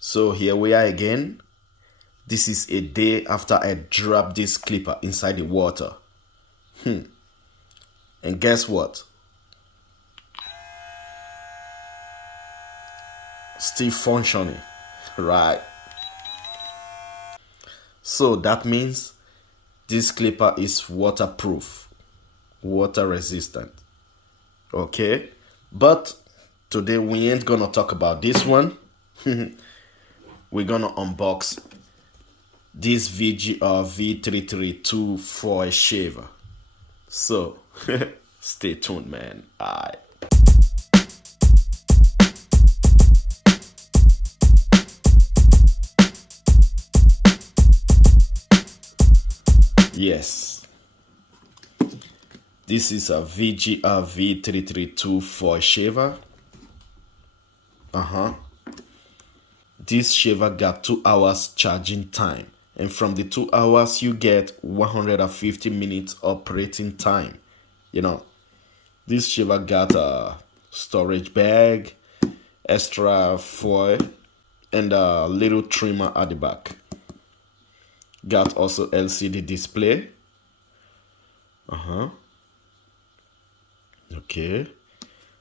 So here we are again. This is a day after I dropped this clipper inside the water. And guess what? Still functioning, right? So that means this clipper is waterproof, water resistant. Okay, but today we ain't gonna talk about this one. We're gonna unbox this VGR V332 foil shaver. So stay tuned, man. Alright. Yes, this is a VGR V332 foil shaver. This shaver got 2 hours charging time, and from the 2 hours you get 150 minutes operating time. You know, this shaver got a storage bag, extra foil, and a little trimmer at the back. Got also LCD display. Okay,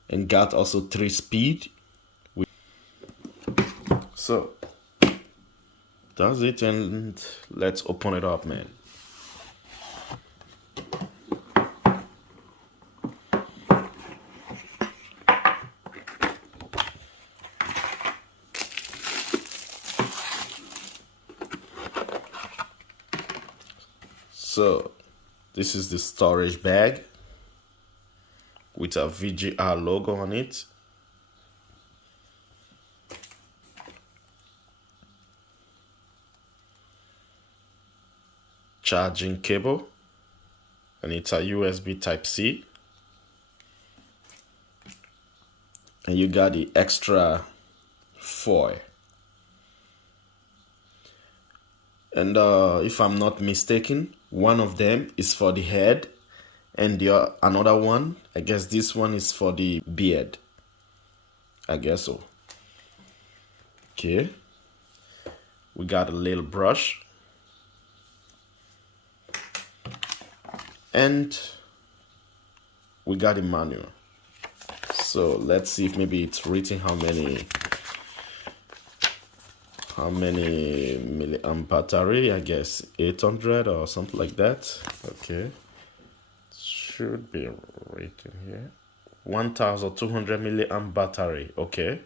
and got also 3-speed. So that's it, and let's open it up, man. So this is the storage bag with a VGR logo on it. Charging cable, and it's a USB Type-C. And you got the extra foil. And if I'm not mistaken, one of them is for the head, and the another one, I guess this one is for the beard. I guess so. Okay. We got a little brush. And we got a manual. So let's see if maybe it's written how many milliamp battery. I guess 800 or something like that. Okay, should be written here. 1200 milliamp battery. Okay.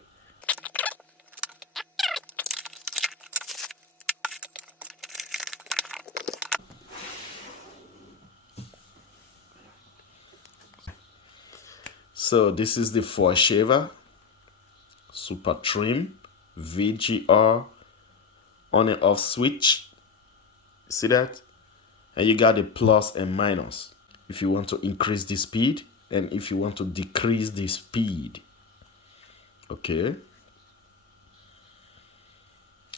So this is the foil shaver, super trim, VGR, on and off switch. See that? And you got a plus and minus if you want to increase the speed and if you want to decrease the speed. Okay.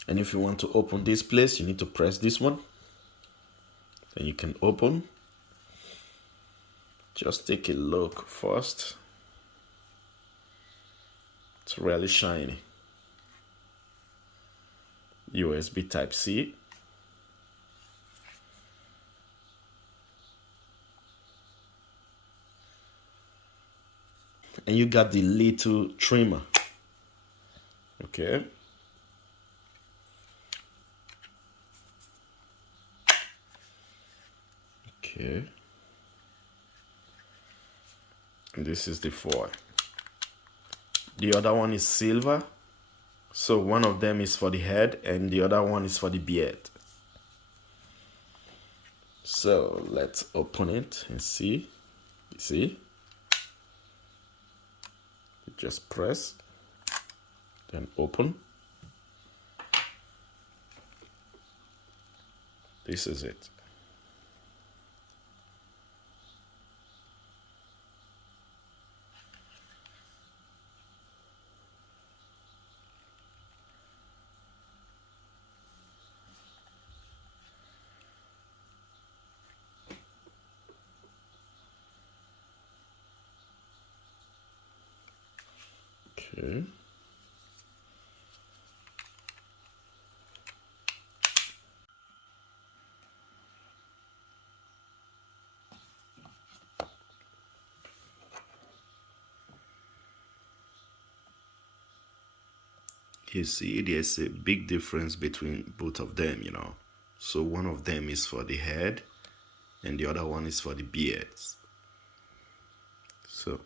And if you want to open this place, you need to press this one. Then you can open. Just take a look first. It's really shiny. USB Type-C. And you got the little trimmer. Okay. Okay. And this is the foil. The other one is silver. So one of them is for the head and the other one is for the beard. So let's open it and see. You see? You just press, then open. This is it. Okay. You see, there's a big difference between both of them, you know. So one of them is for the head and the other one is for the beards. So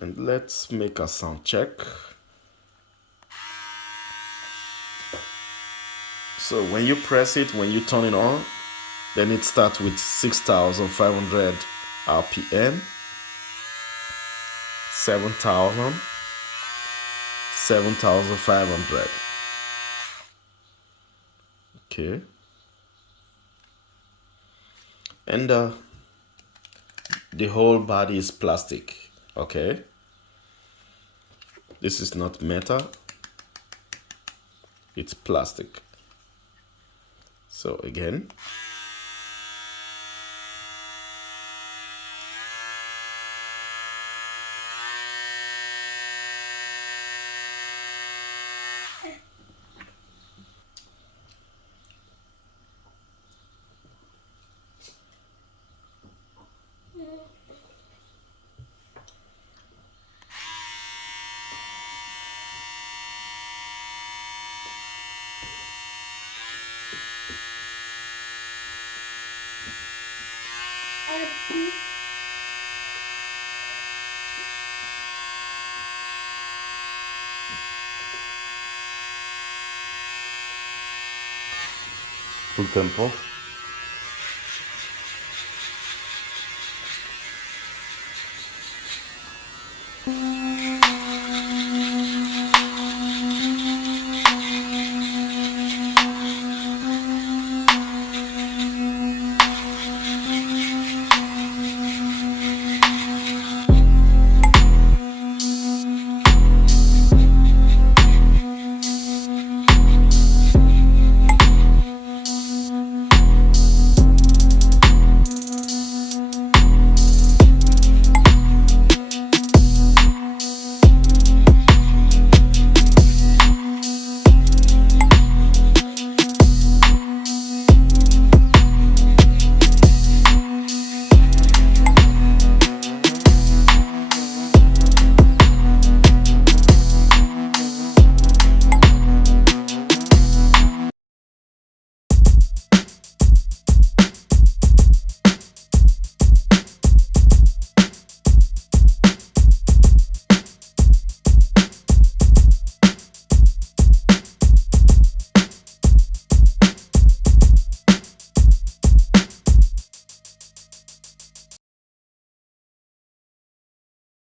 and let's make a sound check. So when you press it, when you turn it on, then it starts with 6,500 RPM, 7,000, 7,500. Okay. And the whole body is plastic. Okay. This is not metal. It's plastic. So again. Full tempo.